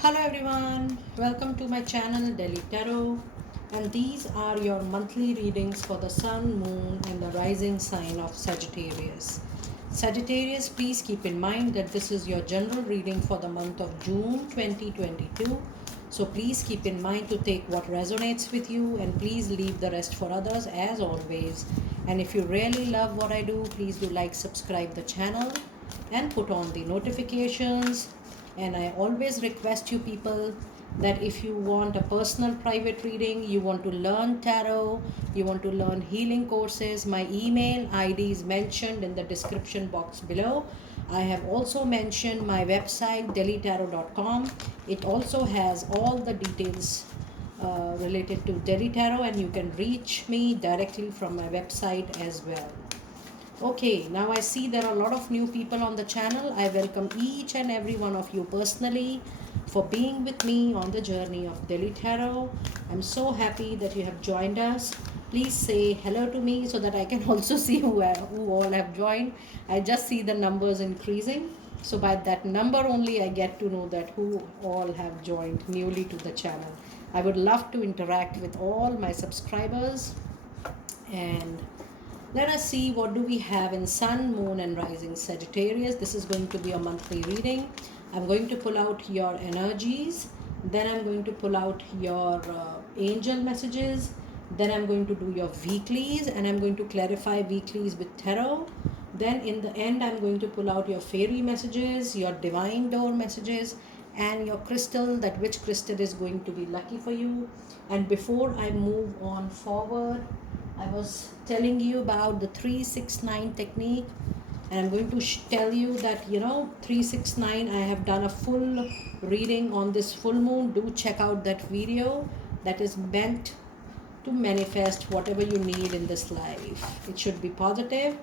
Hello everyone, welcome to my channel Delhi Tarot, and these are your monthly readings for the Sun, Moon and the rising sign of Sagittarius. Sagittarius, please keep in mind that this is your general reading for the month of June 2022. So please keep in mind to take what resonates with you and please leave the rest for others as always. And if you really love what I do, please do like, subscribe the channel and put on the notifications. And I always request you people that if you want a personal private reading, you want to learn tarot, you want to learn healing courses, my email ID is mentioned in the description box below. I have also mentioned my website delhitarott.com. It also has all the details related to Delhi Tarot, and you can reach me directly from my website as well. Okay, now I see there are a lot of new people on the channel. I welcome each and every one of you personally for being with me on the journey of Delhi Tarot. I'm so happy that you have joined us. Please say hello to me so that I can also see who all have joined. I just see the numbers increasing. So by that number only I get to know that who all have joined newly to the channel. I would love to interact with all my subscribers, and let us see what do we have in Sun, Moon and Rising Sagittarius. This is going to be a monthly reading. I'm going to pull out your energies. Then I'm going to pull out your angel messages. Then I'm going to do your weeklies and I'm going to clarify weeklies with tarot. Then in the end, I'm going to pull out your fairy messages, your divine door messages, and your crystal, that which crystal is going to be lucky for you. And before I move on forward, I was telling you about the 369 technique, and I'm going to tell you that 369, I have done a full reading on this full moon. Do check out that video. That is meant to manifest whatever you need in this life. It should be positive,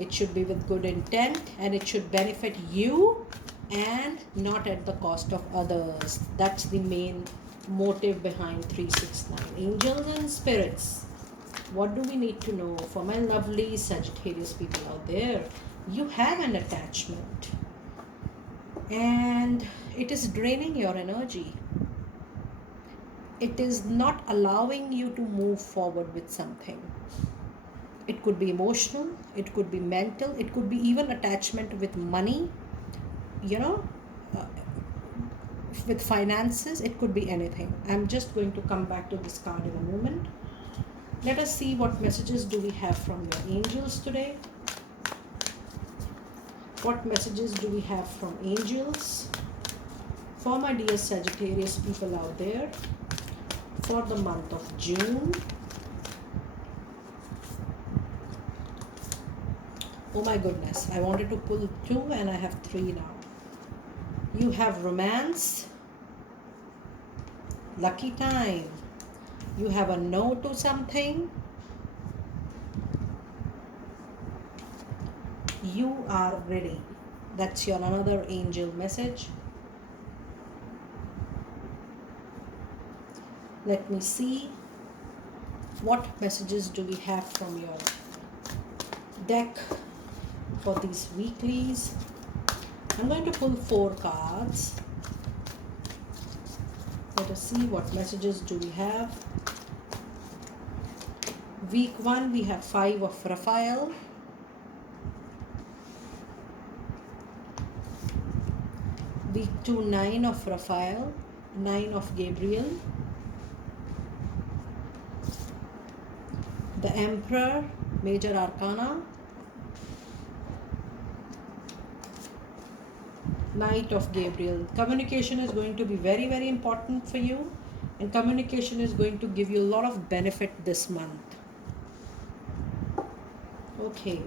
it should be with good intent, and it should benefit you and not at the cost of others. That's the main motive behind 369. Angels and spirits, what do we need to know for my lovely Sagittarius people out there? You have an attachment and it is draining your energy. It is not allowing you to move forward with something. It could be emotional, it could be mental, it could be even attachment with money, uh, with finances, it could be anything. I'm just going to come back to this card in a moment. Let us see what messages do we have from your angels today. What messages do we have from angels for my dear Sagittarius people out there for the month of June? Oh my goodness, I wanted to pull 2 and I have 3 now. You have romance, lucky time. You have a no to something. You are ready. That's your another angel message. Let me see what messages do we have from your deck for these weeklies. I'm going to pull 4 cards. Let us see what messages do we have. Week 1 we have 5 of Raphael. Week 2 9 of Raphael, 9 of Gabriel. The Emperor, Major Arcana. Knight of Gabriel. Communication is going to be very, very important for you, and communication is going to give you a lot of benefit this month. Okay.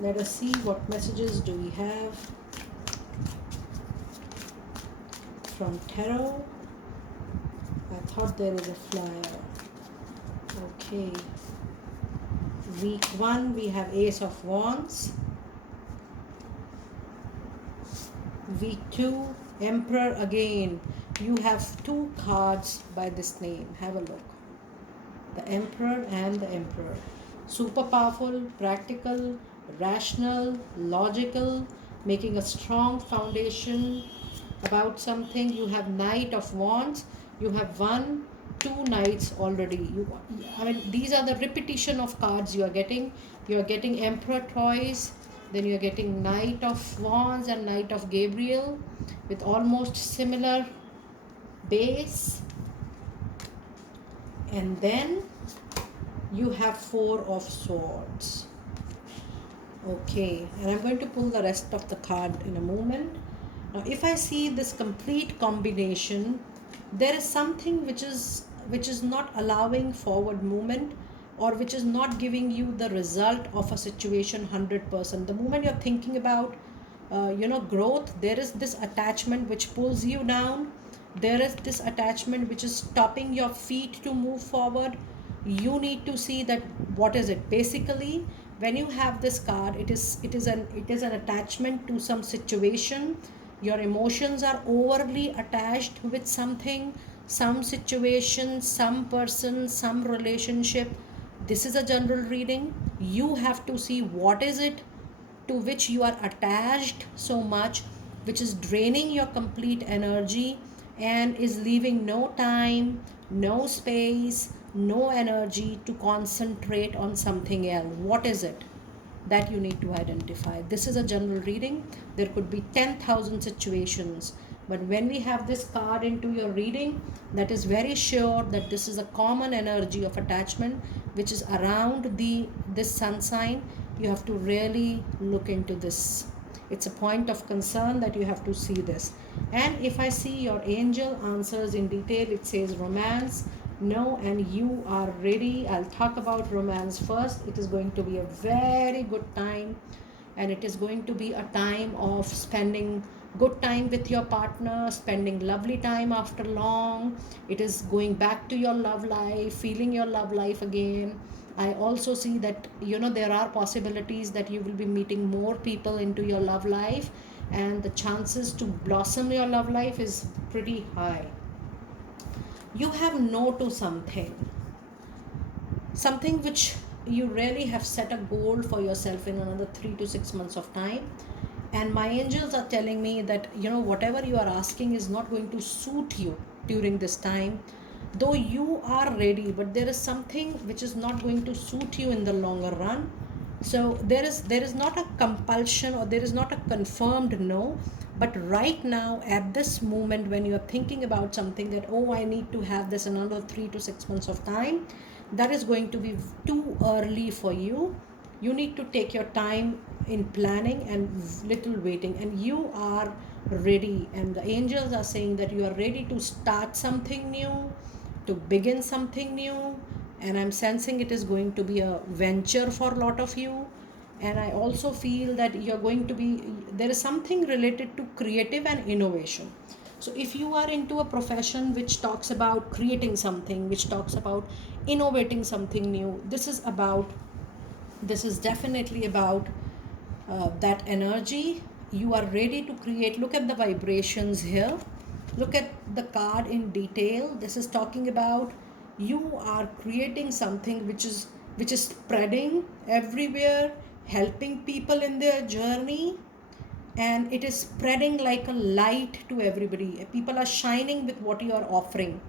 Let us see what messages do we have from tarot. I thought there is a flyer. Okay. Week 1 we have Ace of Wands. Week 2 Emperor again. You have 2 cards by this name. Have a look. The Emperor and the Emperor. Super powerful, practical, rational, logical, making a strong foundation about something. You have Knight of Wands. You have won 2 nights already. I mean, these are the repetition of cards you are getting. You are getting Emperor twice, then you are getting Knight of Wands and Knight of Gabriel with almost similar base, and then you have Four of Swords. Okay, and I'm going to pull the rest of the card in a moment. Now, if I see this complete combination, there is something which is not allowing forward movement, or which is not giving you the result of a situation 100%. The moment you're thinking about growth, there is this attachment which pulls you down. There is this attachment which is stopping your feet to move forward. You need to see that what is it basically. When you have this card, it is an attachment to some situation. Your emotions are overly attached with something, some situation, some person, some relationship. This is a general reading. You have to see what is it to which you are attached so much, which is draining your complete energy and is leaving no time, no space, no energy to concentrate on something else. What is it that you need to identify? This is a general reading. There could be 10,000 situations, but when we have this card into your reading, that is very sure that this is a common energy of attachment which is around this sun sign. You have to really look into this. It's a point of concern that you have to see this. And if I see your angel answers in detail, it says romance, no, and you are ready. I'll talk about romance first. It is going to be a very good time, and it is going to be a time of spending good time with your partner, spending lovely time after long. It is going back to your love life, feeling your love life again. I also see that there are possibilities that you will be meeting more people into your love life, and the chances to blossom your love life is pretty high. You have no to something which you really have set a goal for yourself in another 3 to 6 months of time, and my angels are telling me that whatever you are asking is not going to suit you during this time, though you are ready, but there is something which is not going to suit you in the longer run. So there is not a compulsion, or there is not a confirmed no, but right now at this moment when you are thinking about something that, oh, I need to have this another 3 to 6 months of time, that is going to be too early for you. You need to take your time in planning and little waiting, and you are ready, and the angels are saying that you are ready to start something new, to begin something new. And I'm sensing it is going to be a venture for a lot of you. And I also feel that you're going to be, there is something related to creative and innovation. So if you are into a profession which talks about creating something, which talks about innovating something new, this is definitely about that energy. You are ready to create. Look at the vibrations here. Look at the card in detail. This is talking about you are creating something which is spreading everywhere, helping people in their journey, and it is spreading like a light to everybody. People are shining with what you are offering.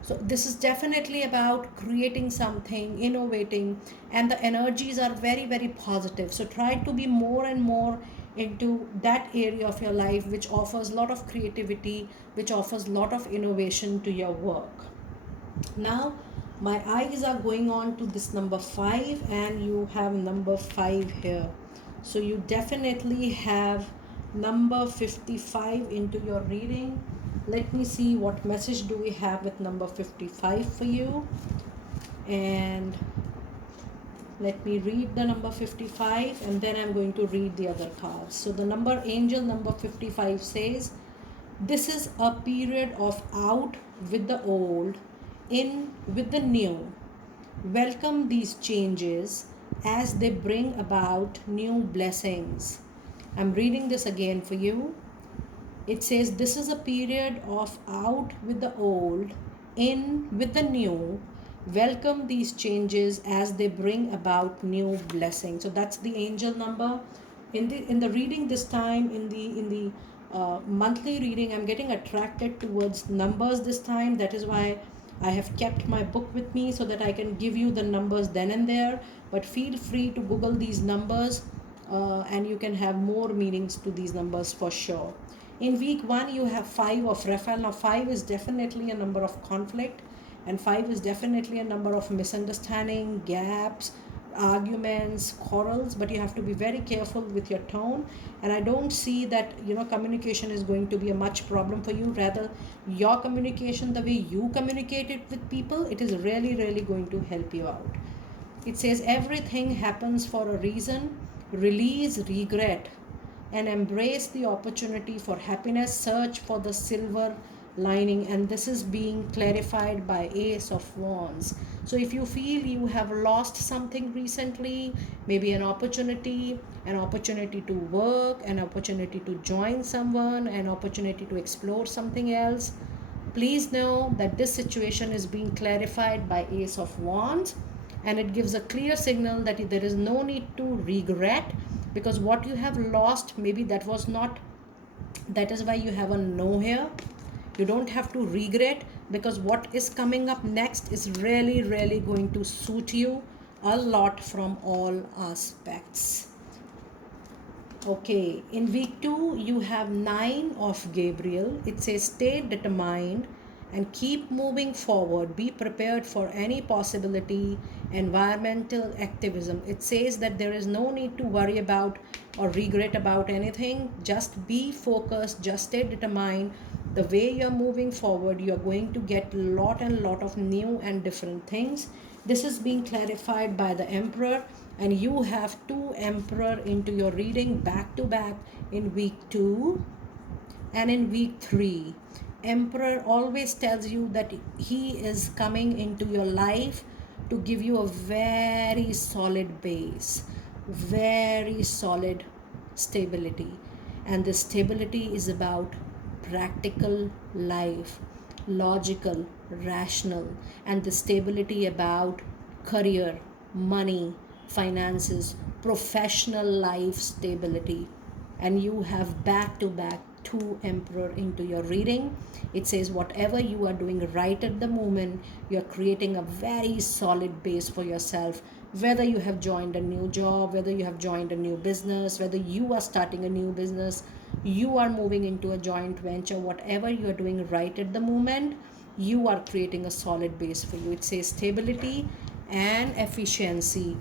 So this is definitely about creating something, innovating, and the energies are very, very positive. So try to be more and more into that area of your life which offers a lot of creativity, which offers a lot of innovation to your work. Now, my eyes are going on to this number 5, and you have number 5 here. So you definitely have number 55 into your reading. Let me see what message do we have with number 55 for you. And let me read the number 55, and then I'm going to read the other cards. So the angel number 55 says, this is a period of out with the old, in with the new. Welcome these changes as they bring about new blessings. I'm reading this again for you. It says, this is a period of out with the old, in with the new. Welcome these changes as they bring about new blessings. So that's the angel number In the reading this time, in the monthly reading, I'm getting attracted towards numbers this time. That is why I have kept my book with me, so that I can give you the numbers then and there. But feel free to google these numbers, and you can have more meanings to these numbers for sure. In week 1 you have 5 of Raphael. Now 5 is definitely a number of conflict, and 5 is definitely a number of misunderstanding, gaps, arguments, quarrels. But you have to be very careful with your tone. And I don't see that communication is going to be a much problem for you. Rather, your communication, the way you communicate it with people, it is really, really going to help you out. It says everything happens for a reason. Release regret and embrace the opportunity for happiness. Search for the silver lining. And this is being clarified by Ace of Wands. So if you feel you have lost something recently, maybe an opportunity to work, an opportunity to join someone, an opportunity to explore something else, please know that this situation is being clarified by Ace of Wands. And it gives a clear signal that there is no need to regret, because what you have lost, maybe that was not, that is why you have a no here. You don't have to regret, because what is coming up next is really, really going to suit you a lot from all aspects. Okay, in week 2 you have 9 of Gabriel. It says stay determined and keep moving forward. Be prepared for any possibility. Environmental activism. It says that there is no need to worry about or regret about anything. Just be focused, just stay determined. The way you're moving forward, you're going to get lot of new and different things. This is being clarified by the Emperor, and you have 2 Emperor into your reading back to back in week 2 and in week 3. Emperor always tells you that he is coming into your life to give you a very solid base, very solid stability. And the stability is about practical life, logical, rational, and the stability about career, money, finances, professional life stability. And you have back to back 2 Emperor into your reading. It says whatever you are doing right at the moment, you're creating a very solid base for yourself. Whether you have joined a new job, whether you have joined a new business, whether you are starting a new business, you are moving into a joint venture, whatever you are doing right at the moment, you are creating a solid base for you. It says stability and efficiency,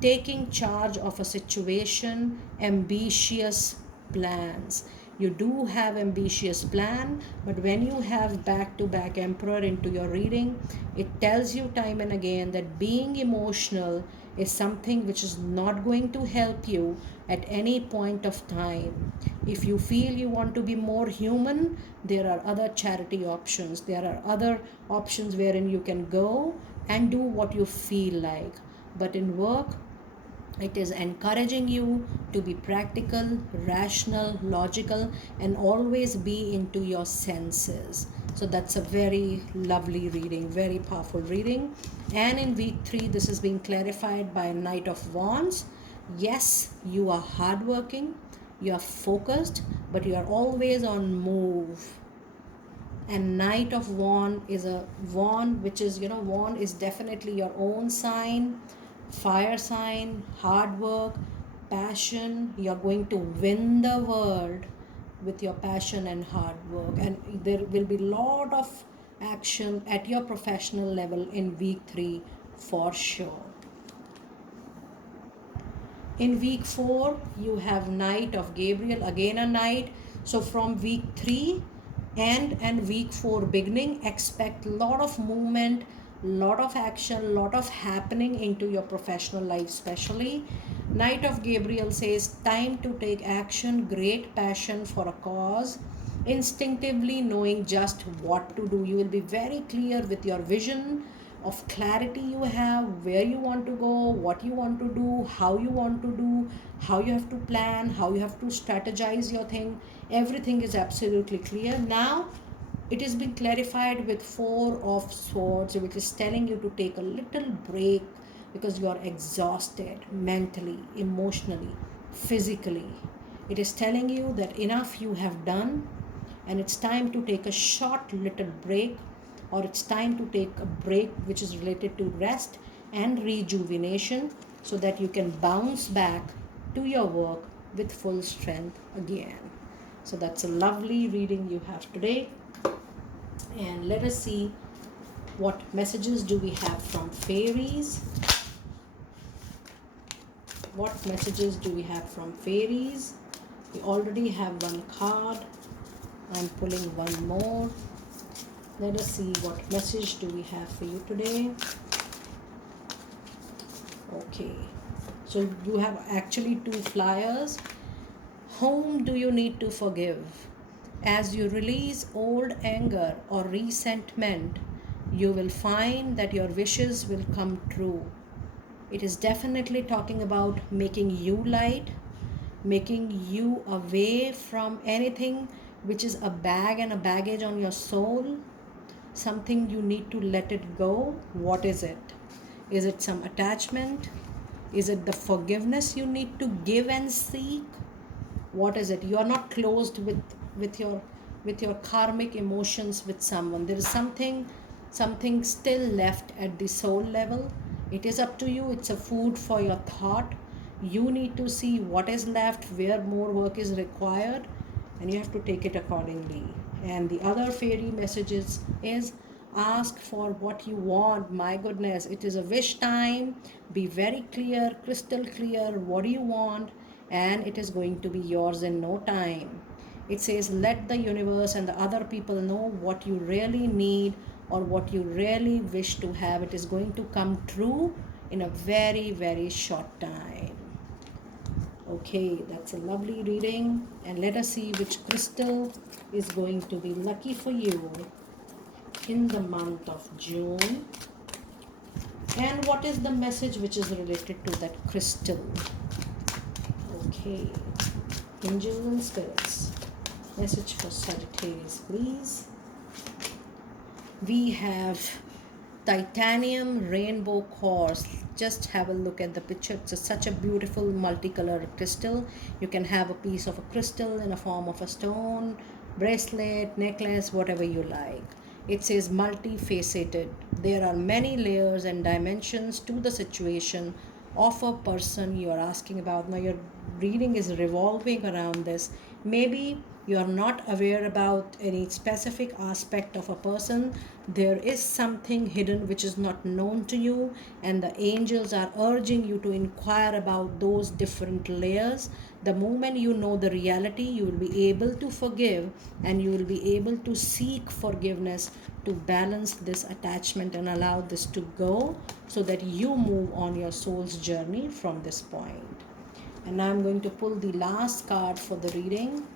taking charge of a situation, ambitious plans. You do have ambitious plan, but when you have back to back Emperor into your reading, it tells you time and again that being emotional is something which is not going to help you at any point of time. If you feel you want to be more human, there are other charity options. There are other options wherein you can go and do what you feel like. But in work, it is encouraging you to be practical, rational, logical, and always be into your senses. So that's a very lovely reading, very powerful reading. And in week 3, this is being clarified by Knight of Wands. Yes, you are hardworking, you are focused, but you are always on move. And Knight of Wand is a wand, which is, wand is definitely your own sign, fire sign, hard work, passion. You're going to win the world with your passion and hard work, and there will be lot of action at your professional level in week 3 for sure. In week 4 you have Knight of Gabriel, again a knight. So from week 3 and week 4 beginning, expect lot of movement, lot of action, lot of happening into your professional life. Especially Knight of Gabriel says time to take action, great passion for a cause, instinctively knowing just what to do. You will be very clear with your vision of clarity you have, where you want to go, what you want to do, how you want to do, how you have to plan, how you have to strategize your thing. Everything is absolutely clear. Now it is being clarified with 4 of Swords, which is telling you to take a little break because you are exhausted mentally, emotionally. physically. It is telling you that enough you have done and it's time to take a short little break, or it's time to take a break which is related to rest and rejuvenation, so that you can bounce back to your work with full strength again. So that's a lovely reading you have today. And let us see what messages do we have from fairies. What messages do we have from fairies? We already have one card. I'm pulling one more. Let us see what message do we have for you today. Okay, so you have actually two flyers. Whom do you need to forgive? As you release old anger or resentment, you will find that your wishes will come true. It is definitely talking about making you light, making you away from anything which is a bag and a baggage on your soul, something you need to let it go. What is it? Is it some attachment? Is it the forgiveness you need to give and seek? What is it? You are not closed with your karmic emotions with someone. There is something still left at the soul level. It is up to you. It's a food for your thought. You need to see what is left, where more work is required, and you have to take it accordingly. And the other fairy messages is ask for what you want. My goodness, it is a wish time. Be very clear, crystal clear, what do you want, and it is going to be yours in no time. It says let the universe and the other people know what you really need or what you really wish to have. It is going to come true in a very, very short time. Okay, that's a lovely reading. And let us see which crystal is going to be lucky for you in the month of June. And what is the message which is related to that crystal? Okay, angels and spirits. Message for Sagittarius, please. We have titanium rainbow quartz. Just have a look at the picture. It's such a beautiful multicolored crystal. You can have a piece of a crystal in a form of a stone, bracelet, necklace, whatever you like. It says multifaceted. There are many layers and dimensions to the situation of a person you are asking about. Now your reading is revolving around this. Maybe you are not aware about any specific aspect of a person. There is something hidden which is not known to you, and the angels are urging you to inquire about those different layers. The moment you know the reality, you will be able to forgive, and you will be able to seek forgiveness to balance this attachment and allow this to go, so that you move on your soul's journey from this point. And now I'm going to pull the last card for the reading,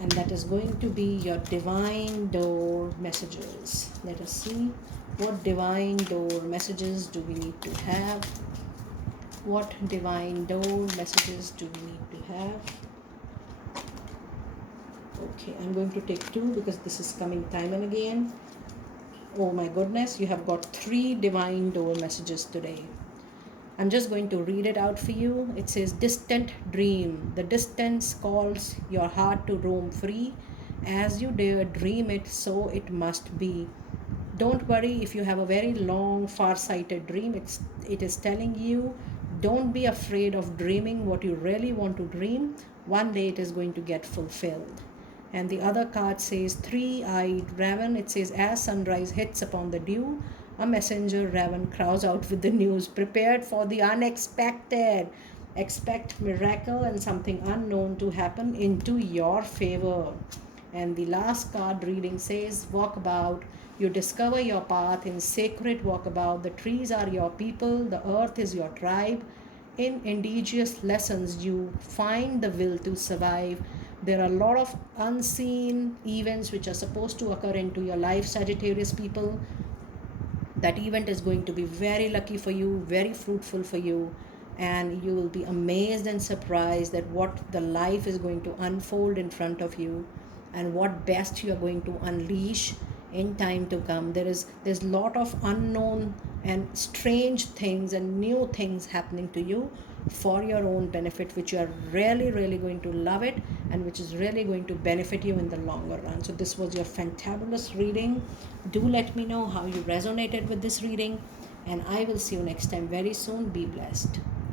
and that is going to be your divine door messages. Let us see what divine door messages do we need to have. What divine door messages do we need to have? Okay, I'm going to take two because this is coming time and again. Oh my goodness, you have got 3 divine door messages today. I'm just going to read it out for you. It says, distant dream. The distance calls your heart to roam free. As you dare dream it, so it must be. Don't worry if you have a very long, far-sighted dream. It is telling you, don't be afraid of dreaming what you really want to dream. One day it is going to get fulfilled. And the other card says, three-eyed raven. It says, as sunrise hits upon the dew, a messenger raven cries out with the news, prepared for the unexpected. Expect miracle and something unknown to happen into your favor. And the last card reading says, walkabout. You discover your path in sacred walkabout. The trees are your people, the earth is your tribe. In indigenous lessons, you find the will to survive. There are a lot of unseen events which are supposed to occur into your life, Sagittarius people. That event is going to be very lucky for you, very fruitful for you, and you will be amazed and surprised at what the life is going to unfold in front of you and what best you are going to unleash in time to come. There's lot of unknown and strange things and new things happening to you. for your own benefit, which you are really, really going to love it, and which is really going to benefit you in the longer run. So this was your fantabulous reading. Do let me know how you resonated with this reading, and I will see you next time very soon. Be blessed.